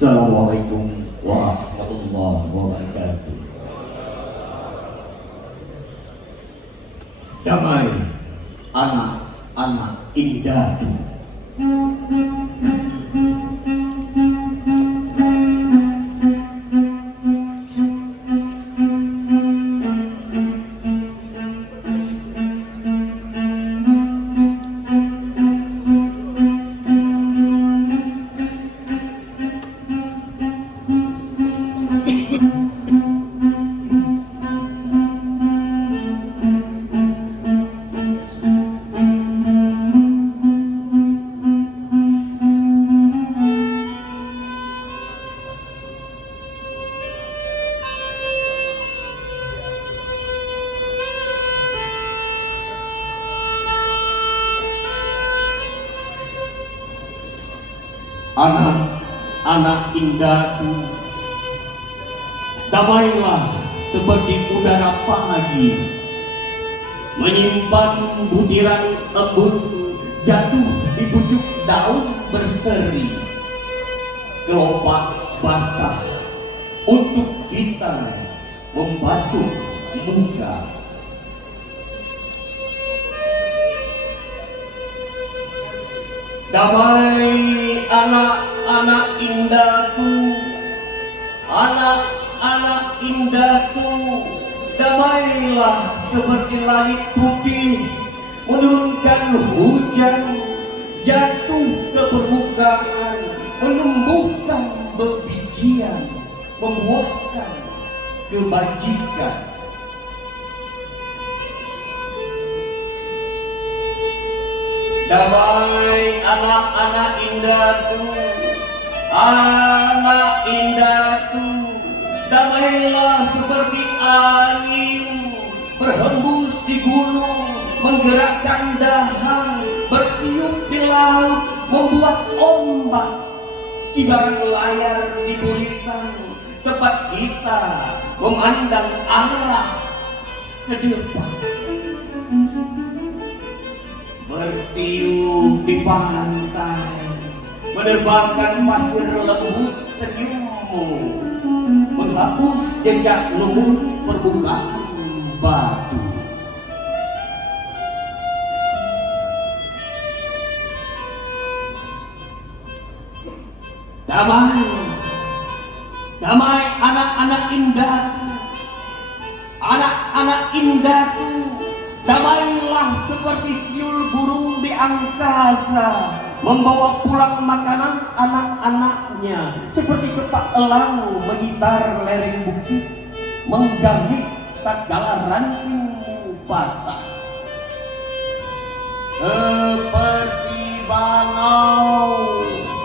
Assalamualaikum warahmatullahi wabarakatuh. Damai anak-anak indahku. Anak-anak indahku, damailah seperti udara pagi, menyimpan butiran embun jatuh di pucuk daun berseri, kelopak basah untuk kita membasuh muka. Damai anak-anak indahku, anak-anak indahku, damailah seperti langit putih menurunkan hujan, jatuh ke permukaan, menumbuhkan bebijian, membuahkan kebajikan. Damai anak-anak indahku, anak indahku, damailah seperti angin berhembus di gunung, menggerakkan dahan, bertiup di laut, membuat ombak, ibarat layar di buritan, tempat kita memandang arah ke depan. Bertiup di pantai, menerbangkan pasir lembut senyummu, menghapus jejak lumut permukaan batu. Damai, damai anak-anak indahku, anak-anak indahku, damailah seperti siul burung di angkasa, membawa pulang makanan anak-anaknya, seperti kepak elang mengitar lereng bukit, menggamit tak kala rantingmu patah. Seperti bangau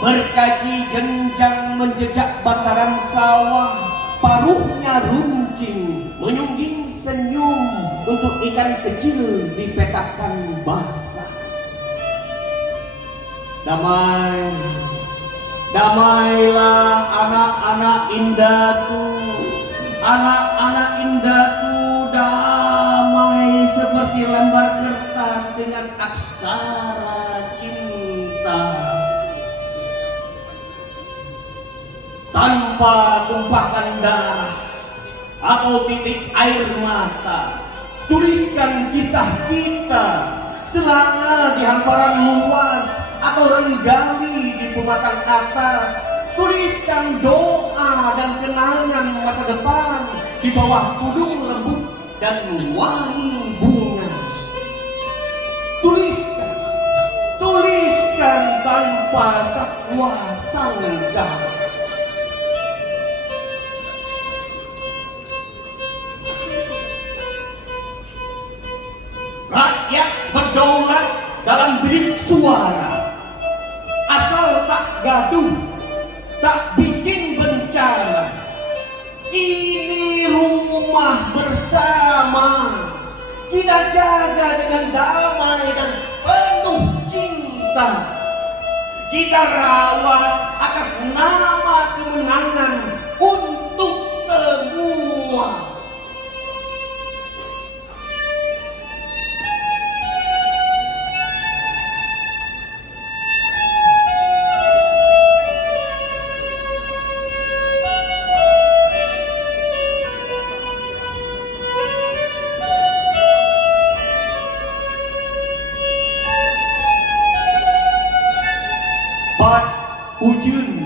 berkaki genjang menjejak bataran sawah, paruhnya runcing menyungging senyum untuk ikan kecil di petakan basah. Damai, damailah anak-anak indahku, anak-anak indahku, damai seperti lembar kertas dengan aksara cinta. Tanpa tumpahkan darah atau titik air mata, tuliskan kisah kita selanga di hamparan luas atau renggali di pematang atas. Tuliskan doa dan kenangan masa depan di bawah tudung lembut dan wangi bunga. Tuliskan, tuliskan tanpa sakwa sangka. Rakyat berdaulat dalam bilik suara, asal tak gaduh, tak bikin bencana. Ini rumah bersama, kita jaga dengan damai dan penuh cinta. Kita rawat atas nama kemenangan untuk semua. Jun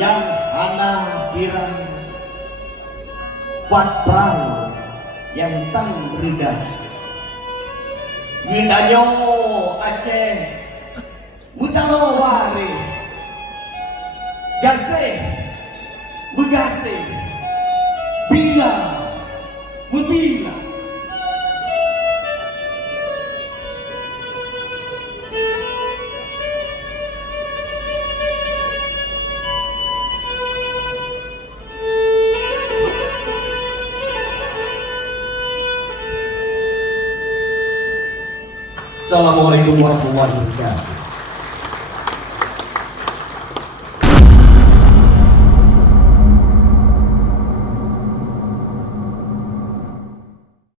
yang hana pirang Wat Prang yang tang rida Ginanyo Aceh Mutalo Ware Gase Begase Bila Mubila Assalamualaikum warahmatullahi wabarakatuh.